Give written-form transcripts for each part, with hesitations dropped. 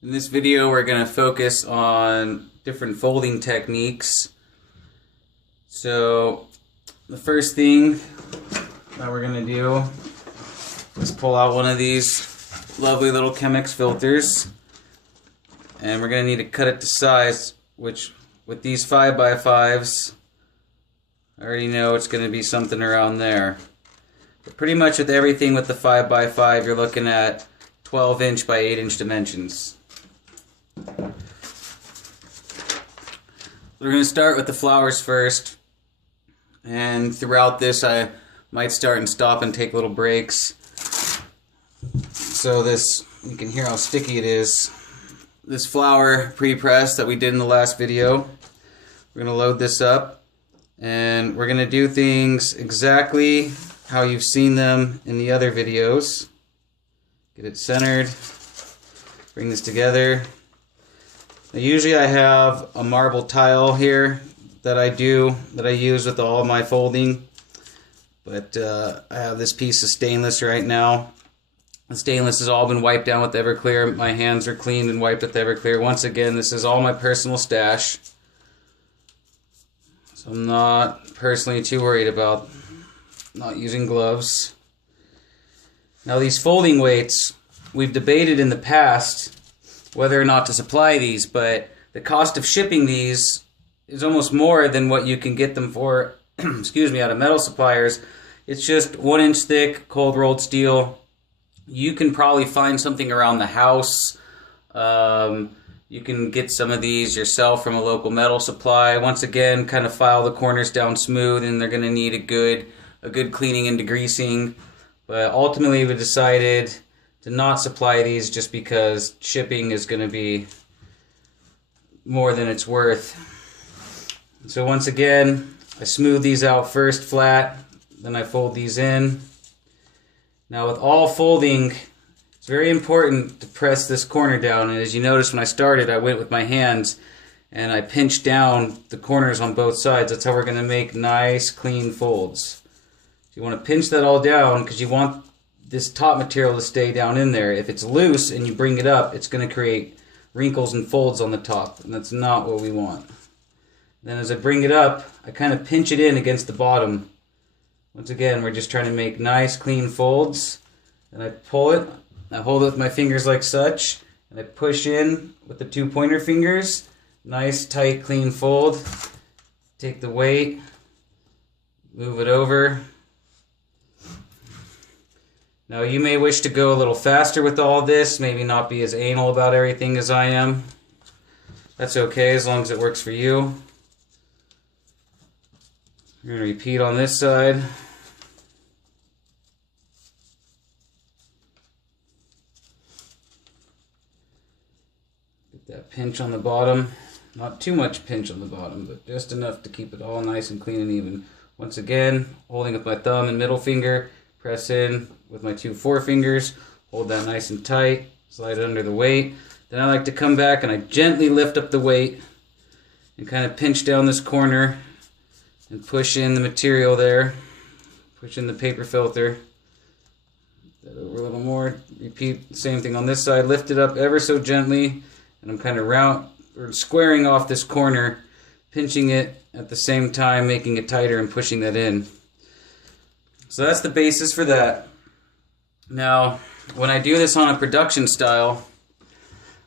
In this video, we're going to focus on different folding techniques. So, the first thing that we're going to do is pull out one of these lovely little Chemex filters. And we're going to need to cut it to size, which with these 5x5s, I already know it's going to be something around there. But pretty much with everything with the 5x5, you're looking at 12" by 8" dimensions. We're going to start with the flowers first, and throughout this I might start and stop and take little breaks. So this, you can hear how sticky it is. This flower pre-press that we did in the last video, we're going to load this up, and we're going to do things exactly how you've seen them in the other videos. Get it centered, bring this together. Now, usually I have a marble tile here that I use with all my folding, but I have this piece of stainless right now. The stainless has all been wiped down with Everclear. My hands are cleaned and wiped with Everclear. Once again, this is all my personal stash, so I'm not personally too worried about not using gloves. Now, these folding weights, we've debated in the past whether or not to supply these, but the cost of shipping these is almost more than what you can get them for excuse me, out of metal suppliers. It's just 1" thick cold rolled steel. You can probably find something around the house. You can get some of these yourself from a local metal supply. Once again, kind of file the corners down smooth, and they're going to need a good cleaning and degreasing. But ultimately we decided to not supply these just because shipping is going to be more than it's worth. So once again, I smooth these out first flat, then I fold these in. Now with all folding, it's very important to press this corner down, and as you notice when I started, I went with my hands and I pinched down the corners on both sides. That's how we're going to make nice clean folds. You want to pinch that all down because you want this top material to stay down in there. If it's loose and you bring it up, it's going to create wrinkles and folds on the top, and that's not what we want. Then as I bring it up, I kind of pinch it in against the bottom. Once again, we're just trying to make nice clean folds. And I pull it, I hold it with my fingers like such, and I push in with the 2 pointer fingers. Nice tight clean fold. Take the weight, move it over. Now you may wish to go a little faster with all this, maybe not be as anal about everything as I am. That's okay as long as it works for you. We're going to repeat on this side. Get that pinch on the bottom. Not too much pinch on the bottom, but just enough to keep it all nice and clean and even. Once again, holding with my thumb and middle finger, press in with my 2 forefingers, hold that nice and tight, slide it under the weight. Then I like to come back and I gently lift up the weight and kind of pinch down this corner and push in the material there, push in the paper filter. That over a little more. Repeat the same thing on this side, lift it up ever so gently, and I'm kind of squaring off this corner, pinching it at the same time, making it tighter and pushing that in. So that's the basis for that. Now, when I do this on a production style,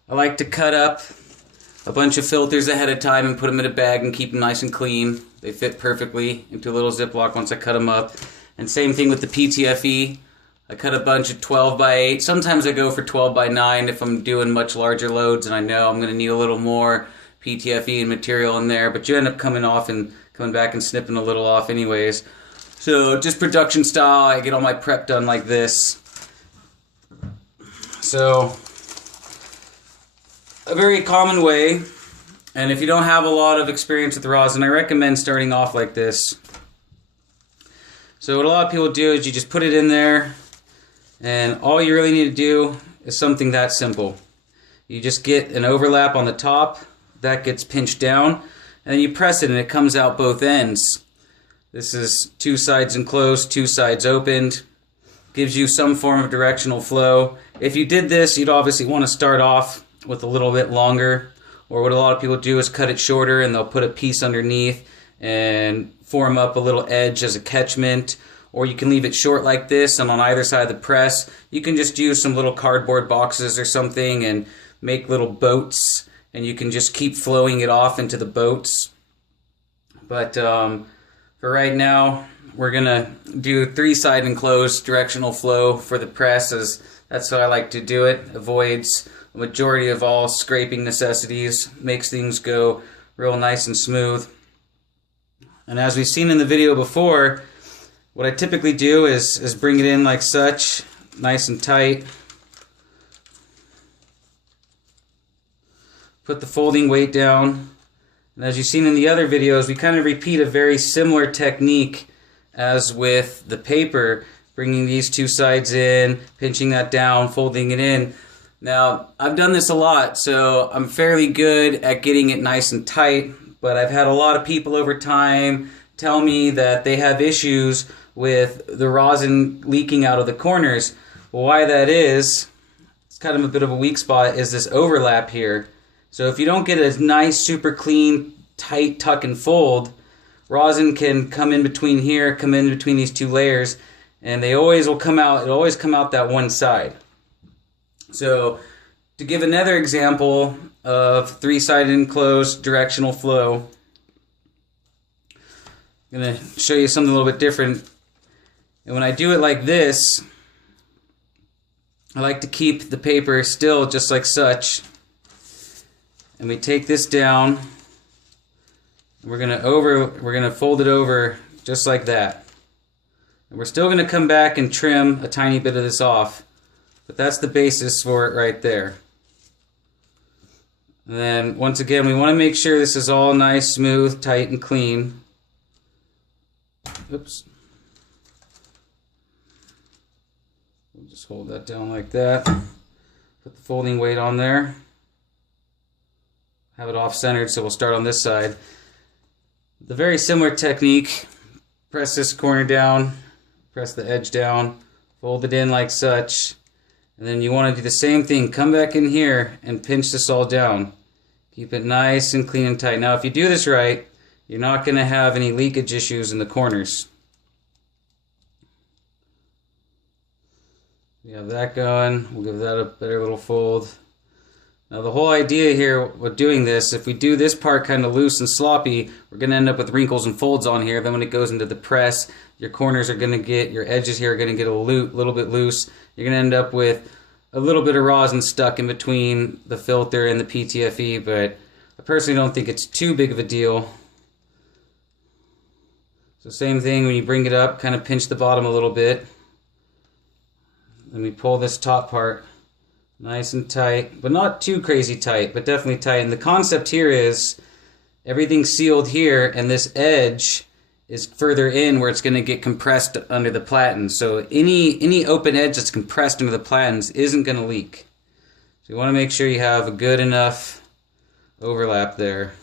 I like to cut up a bunch of filters ahead of time and put them in a bag and keep them nice and clean. They fit perfectly into a little Ziploc once I cut them up. And same thing with the ptfe. I cut a bunch of 12x8. Sometimes I go for 12x9 if I'm doing much larger loads and I know I'm going to need a little more ptfe and material in there, but you end up coming back and snipping a little off anyways. So just production style, I get all my prep done like this. So a very common way, and if you don't have a lot of experience with rosin, I recommend starting off like this. So what a lot of people do is you just put it in there, and all you really need to do is something that simple. You just get an overlap on the top, that gets pinched down, and then you press it and it comes out both ends. This is 2 sides enclosed, 2 sides opened. Gives you some form of directional flow. If you did this, you'd obviously want to start off with a little bit longer. Or what a lot of people do is cut it shorter and they'll put a piece underneath and form up a little edge as a catchment. Or you can leave it short like this, and on either side of the press, you can just use some little cardboard boxes or something and make little boats, and you can just keep flowing it off into the boats. But for right now, we're going to do 3-side enclosed directional flow for the press, as that's how I like to do it. Avoids the majority of all scraping necessities, makes things go real nice and smooth. And as we've seen in the video before, what I typically do is bring it in like such, nice and tight. Put the folding weight down. And as you've seen in the other videos, we kind of repeat a very similar technique as with the paper, bringing these 2 sides in, pinching that down, folding it in. Now, I've done this a lot, so I'm fairly good at getting it nice and tight, but I've had a lot of people over time tell me that they have issues with the rosin leaking out of the corners. Well, why that is, it's kind of a bit of a weak spot, is this overlap here. So if you don't get a nice, super clean, tight tuck and fold, rosin can come in between here, come in between these 2 layers, and they always will come out, it'll always come out that one side. So to give another example of 3-sided enclosed directional flow, I'm going to show you something a little bit different. And when I do it like this, I like to keep the paper still just like such. And we take this down, and we're going to fold it over just like that. And we're still going to come back and trim a tiny bit of this off, but that's the basis for it right there. And then once again, we want to make sure this is all nice, smooth, tight, and clean. Oops. We'll just hold that down like that. Put the folding weight on there. Have it off-centered, so we'll start on this side. The very similar technique. Press this corner down, press the edge down, fold it in like such, and then you want to do the same thing. Come back in here and pinch this all down. Keep it nice and clean and tight. Now, if you do this right, you're not going to have any leakage issues in the corners. We have that going. We'll give that a better little fold. Now the whole idea here with doing this, if we do this part kind of loose and sloppy, we're going to end up with wrinkles and folds on here. Then when it goes into the press, your corners are going to get, your edges here are going to get a little bit loose. You're going to end up with a little bit of rosin stuck in between the filter and the PTFE, but I personally don't think it's too big of a deal. So same thing, when you bring it up, kind of pinch the bottom a little bit. Then we pull this top part nice and tight, but not too crazy tight, but definitely tight. And the concept here is everything's sealed here, and this edge is further in where it's going to get compressed under the platens. So any open edge that's compressed under the platens isn't going to leak. So you want to make sure you have a good enough overlap there.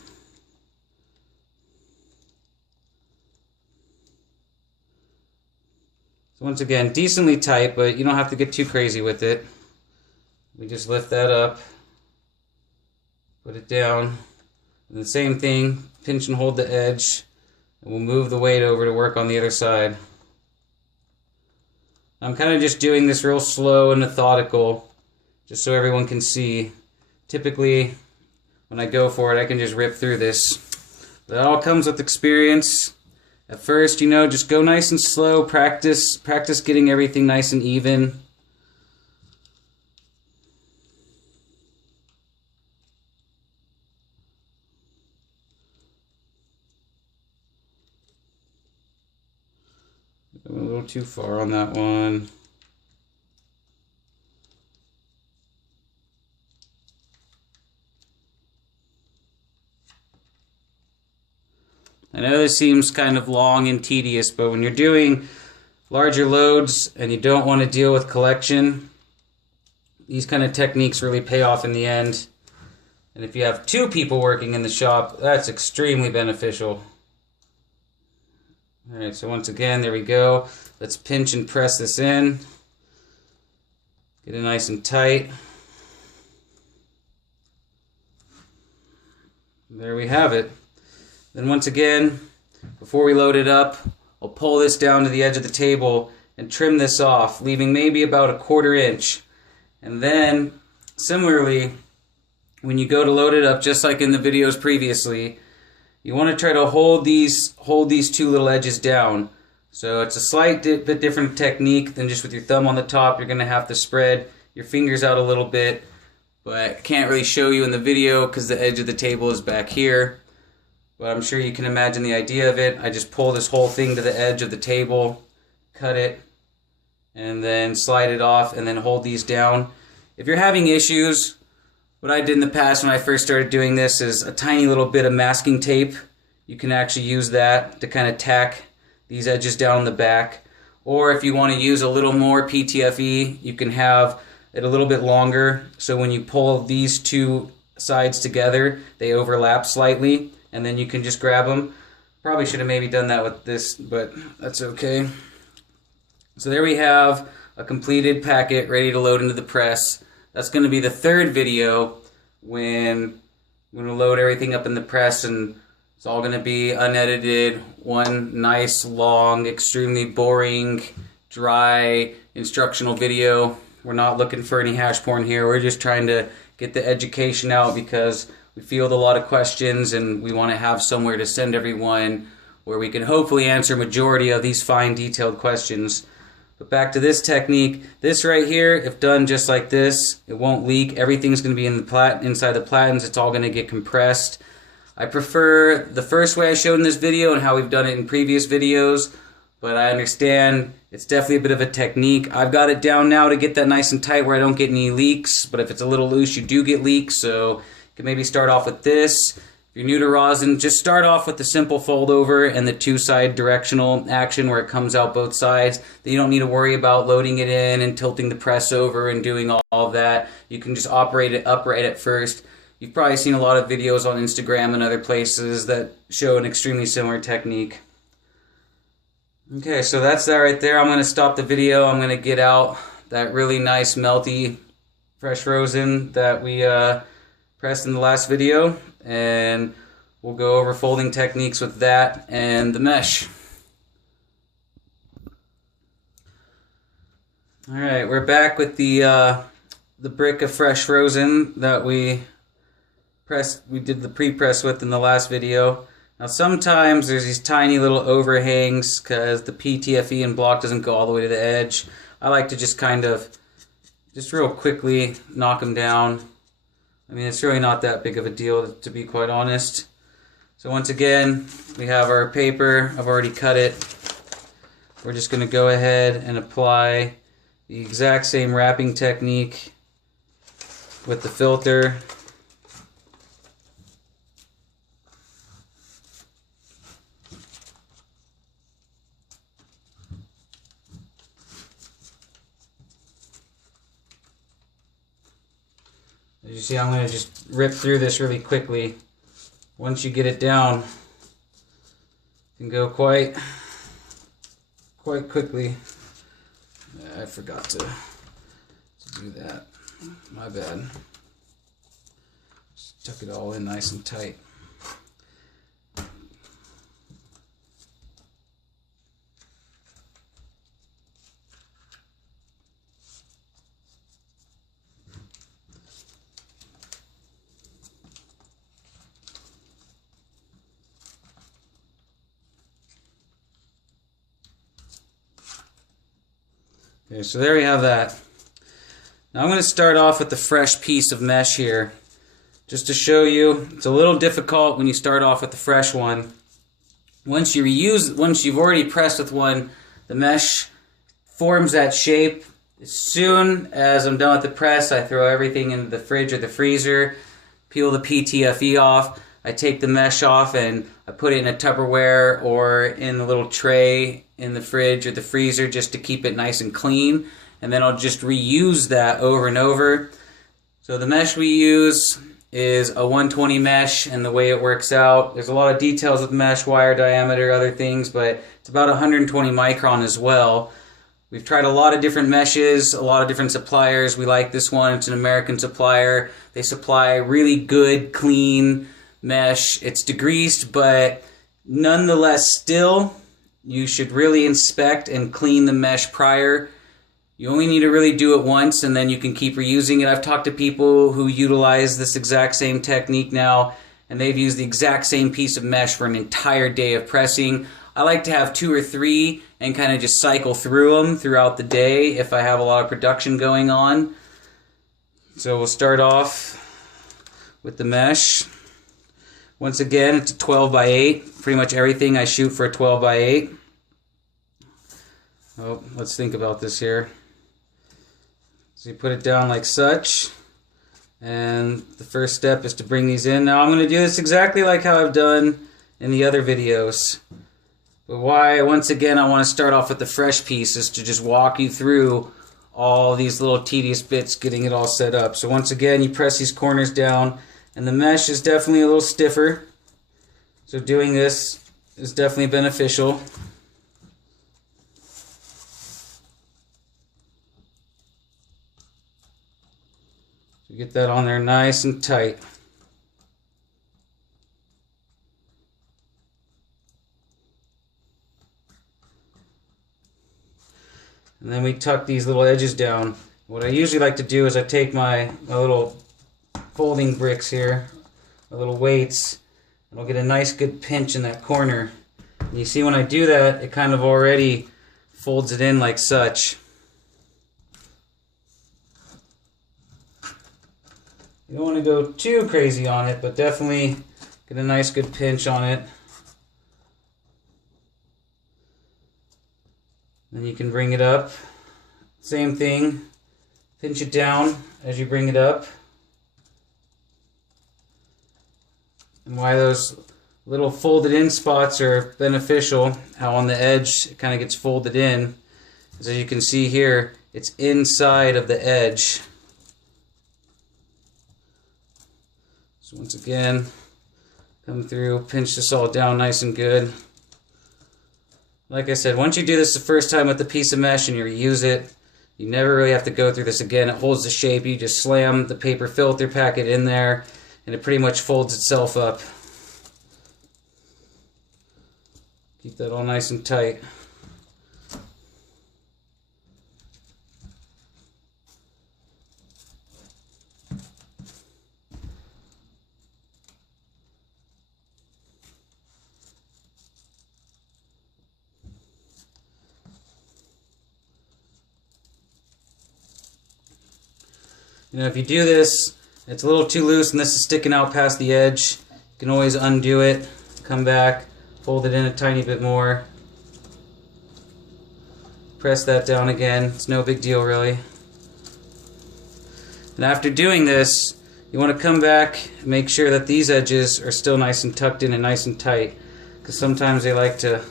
So once again, decently tight, but you don't have to get too crazy with it. We just lift that up, put it down, and the same thing, pinch and hold the edge, and we'll move the weight over to work on the other side. I'm kind of just doing this real slow and methodical, just so everyone can see. Typically, when I go for it, I can just rip through this. That all comes with experience. At first, you know, just go nice and slow, practice getting everything nice and even. I went a little too far on that one. I know this seems kind of long and tedious, but when you're doing larger loads and you don't want to deal with collection, these kind of techniques really pay off in the end. And if you have 2 people working in the shop, that's extremely beneficial. Alright, so once again, there we go. Let's pinch and press this in. Get it nice and tight. There we have it. Then once again, before we load it up, I'll pull this down to the edge of the table and trim this off, leaving maybe about 1/4 inch. And then, similarly, when you go to load it up, just like in the videos previously, you want to try to hold these two little edges down. So it's a slight bit different technique than just with your thumb on the top. You're going to have to spread your fingers out a little bit, but I can't really show you in the video because the edge of the table is back here. But I'm sure you can imagine the idea of it. I just pull this whole thing to the edge of the table, cut it, and then slide it off, and then hold these down. If you're having issues, what I did in the past when I first started doing this is a tiny little bit of masking tape. You can actually use that to kind of tack these edges down the back. Or if you want to use a little more ptfe, you can have it a little bit longer, so when you pull these two sides together, they overlap slightly, and then you can just grab them. Probably should have maybe done that with this, but that's okay. So there we have a completed packet ready to load into the press. That's going to be the third video when we're going to load everything up in the press, and it's all going to be unedited, one nice, long, extremely boring, dry, instructional video. We're not looking for any hash porn here. We're just trying to get the education out because we field a lot of questions and we want to have somewhere to send everyone where we can hopefully answer majority of these fine detailed questions. But back to this technique, this right here, if done just like this, it won't leak. Everything's going to be in the inside the platens. It's all going to get compressed. I prefer the first way I showed in this video and how we've done it in previous videos, but I understand it's definitely a bit of a technique. I've got it down now to get that nice and tight where I don't get any leaks, but if it's a little loose, you do get leaks, so you can maybe start off with this. If you're new to rosin, just start off with the simple fold over and the two-side directional action where it comes out both sides. Then you don't need to worry about loading it in and tilting the press over and doing all of that. You can just operate it upright at first. You've probably seen a lot of videos on Instagram and other places that show an extremely similar technique. Okay, so that's that right there. I'm going to stop the video. I'm going to get out that really nice melty fresh rosin that we pressed in the last video, and we'll go over folding techniques with that and the mesh. Alright, we're back with the brick of fresh rosin that we did the pre-press with in the last video. Now sometimes there's these tiny little overhangs because the ptfe and block doesn't go all the way to the edge. I like to just kind of, just real quickly knock them down. I mean, it's really not that big of a deal, to be quite honest. So once again, we have our paper. I've already cut it. We're just going to go ahead and apply the exact same wrapping technique with the filter. As you see, I'm going to just rip through this really quickly. Once you get it down, you can go quite quickly. I forgot to do that. My bad. Just tuck it all in nice and tight. Okay, so there we have that. Now I'm going to start off with the fresh piece of mesh here. Just to show you, it's a little difficult when you start off with the fresh one. Once you've already pressed with one, the mesh forms that shape. As soon as I'm done with the press, I throw everything into the fridge or the freezer, peel the ptfe off. I take the mesh off and I put it in a Tupperware or in a little tray in the fridge or the freezer just to keep it nice and clean. And then I'll just reuse that over and over. So the mesh we use is a 120 mesh, and the way it works out, there's a lot of details with mesh, wire diameter, other things, but it's about 120 micron as well. We've tried a lot of different meshes, a lot of different suppliers. We like this one. It's an American supplier. They supply really good, clean mesh. It's degreased, but nonetheless still, you should really inspect and clean the mesh prior. You only need to really do it once, and then you can keep reusing it. I've talked to people who utilize this exact same technique now, and they've used the exact same piece of mesh for an entire day of pressing. I like to have 2 or 3 and kind of just cycle through them throughout the day if I have a lot of production going on. So we'll start off with the mesh. Once again, it's a 12 by 8. Pretty much everything I shoot for a 12 by 8. Oh, let's think about this here. So you put it down like such. And the first step is to bring these in. Now I'm going to do this exactly like how I've done in the other videos. But why, once again, I want to start off with the fresh pieces to just walk you through all these little tedious bits, getting it all set up. So once again, you press these corners down, and the mesh is definitely a little stiffer. So doing this is definitely beneficial. So get that on there nice and tight. And then we tuck these little edges down. What I usually like to do is I take my little folding bricks here, my little weights, and I'll get a nice good pinch in that corner. And you see when I do that, it kind of already folds it in like such. You don't want to go too crazy on it, but definitely get a nice good pinch on it. Then you can bring it up. Same thing. Pinch it down as you bring it up. And why those little folded in spots are beneficial, how on the edge it kind of gets folded in, as you can see here, it's inside of the edge. So once again, come through, pinch this all down nice and good. Like I said, once you do this the first time with a piece of mesh and you reuse it, you never really have to go through this again. It holds the shape. You just slam the paper filter packet in there and it pretty much folds itself up. Keep that all nice and tight. You know, if you do this, it's a little too loose and this is sticking out past the edge, you can always undo it, come back, fold it in a tiny bit more, press that down again. It's no big deal really. And after doing this, you want to come back and make sure that these edges are still nice and tucked in and nice and tight, because sometimes they like to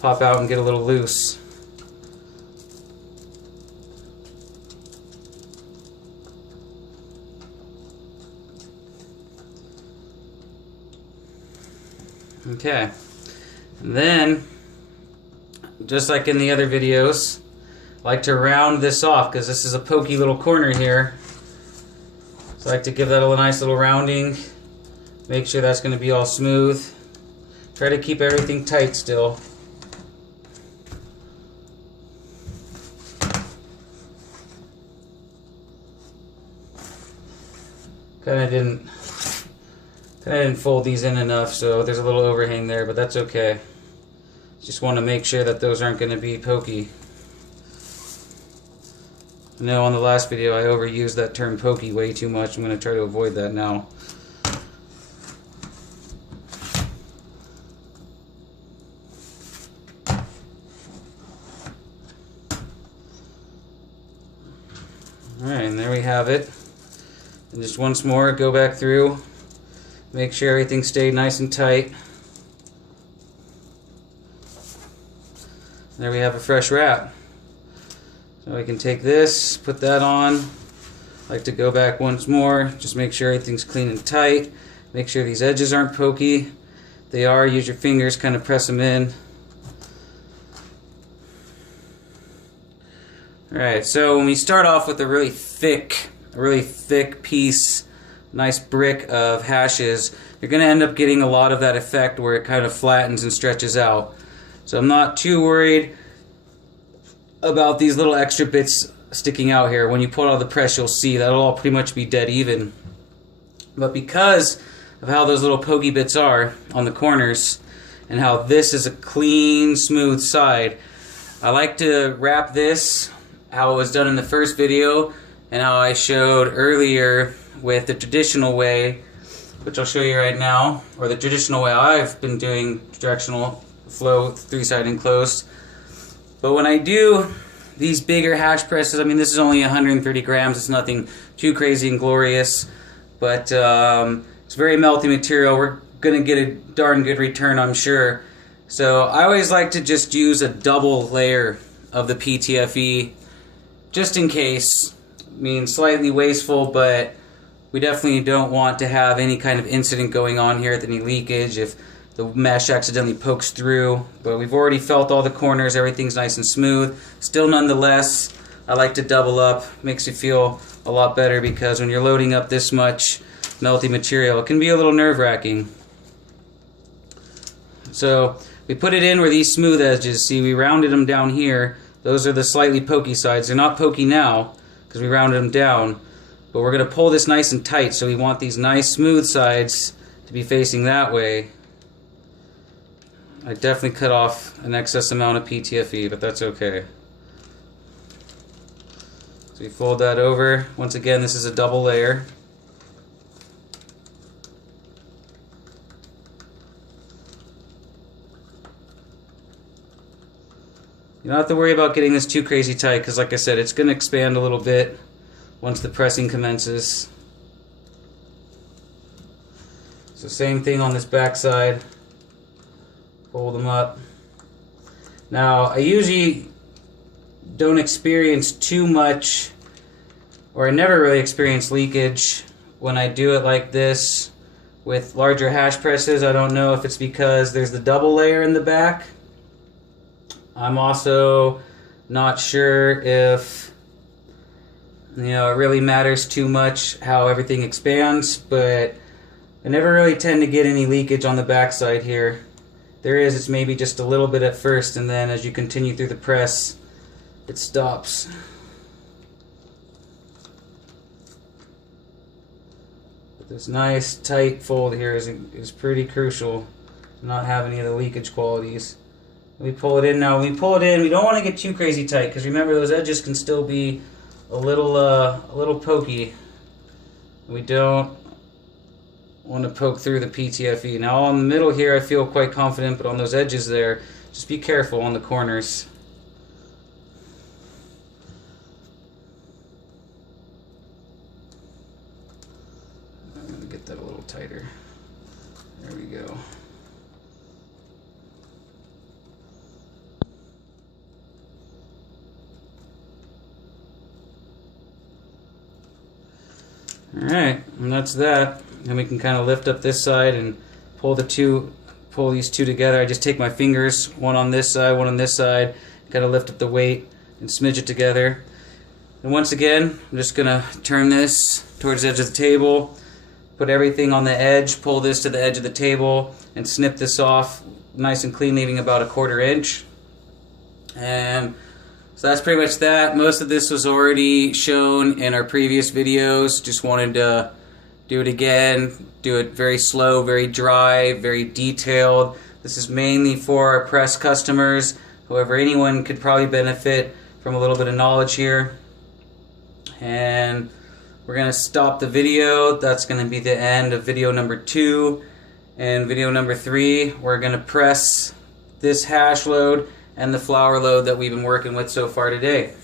pop out and get a little loose. Okay, and then, just like in the other videos, I like to round this off because this is a pokey little corner here. So I like to give that a nice little rounding, make sure that's going to be all smooth. Try to keep everything tight still. Kind of didn't fold these in enough, so there's a little overhang there, but that's okay. Just want to make sure that those aren't going to be pokey. I know on the last video I overused that term pokey way too much. I'm going to try to avoid that now. Alright, and there we have it. And just once more, go back through. Make sure everything stayed nice and tight. There we have a fresh wrap. So we can take this, put that on. I like to go back once more, just make sure everything's clean and tight. Make sure these edges aren't pokey. If they are, use your fingers, kind of press them in. Alright, so when we start off with a really thick piece nice brick of hashes, you're going to end up getting a lot of that effect where it kind of flattens and stretches out. So I'm not too worried about these little extra bits sticking out here. When you pull out of the press, you'll see that'll all pretty much be dead even. But because of how those little pokey bits are on the corners and how this is a clean, smooth side, I like to wrap this how it was done in the first video and how I showed earlier with the traditional way, which I'll show you right now, or the traditional way I've been doing directional flow 3-side enclosed. But when I do these bigger hash presses, I mean, this is only 130 grams, it's nothing too crazy and glorious, but it's very melty material. We're going to get a darn good return, I'm sure. So I always like to just use a double layer of the ptfe, just in case. I mean, slightly wasteful, but we definitely don't want to have any kind of incident going on here with any leakage if the mesh accidentally pokes through. But we've already felt all the corners, everything's nice and smooth. Still, nonetheless, I like to double up. Makes you feel a lot better, because when you're loading up this much melty material, it can be a little nerve-wracking. So we put it in where these smooth edges, see, we rounded them down here. Those are the slightly pokey sides. They're not pokey now because we rounded them down, but we're going to pull this nice and tight, so we want these nice smooth sides to be facing that way. I definitely cut off an excess amount of ptfe, but that's okay. So we fold that over. Once again, this is a double layer. You don't have to worry about getting this too crazy tight, because like I said, it's going to expand a little bit once the pressing commences. So same thing on this back side. Fold them up. Now, I usually don't experience too much, or I never really experience leakage when I do it like this with larger hash presses. I don't know if it's because there's the double layer in the back. I'm also not sure if, you know, it really matters too much how everything expands, but I never really tend to get any leakage on the back side here. There is, it's maybe just a little bit at first, and then as you continue through the press, it stops. But this nice tight fold here is pretty crucial to not have any of the leakage qualities. We pull it in now. When we pull it in, we don't want to get too crazy tight, because remember, those edges can still be a little pokey. We don't want to poke through the ptfe. Now on the middle here, I feel quite confident, but on those edges there, just be careful on the corners. I'm going to get that a little tighter. There we go. Alright, and that's that. Then we can kind of lift up this side and pull these two together. I just take my fingers, one on this side, one on this side, kind of lift up the weight and smidge it together. And once again, I'm just going to turn this towards the edge of the table, put everything on the edge, pull this to the edge of the table, and snip this off nice and clean, leaving about 1/4 inch. And so that's pretty much that. Most of this was already shown in our previous videos. Just wanted to do it again, do it very slow, very dry, very detailed. This is mainly for our press customers. However, anyone could probably benefit from a little bit of knowledge here. And we're going to stop the video. That's going to be the end of video number 2. And video number 3, we're going to press this hash load and the flour load that we've been working with so far today.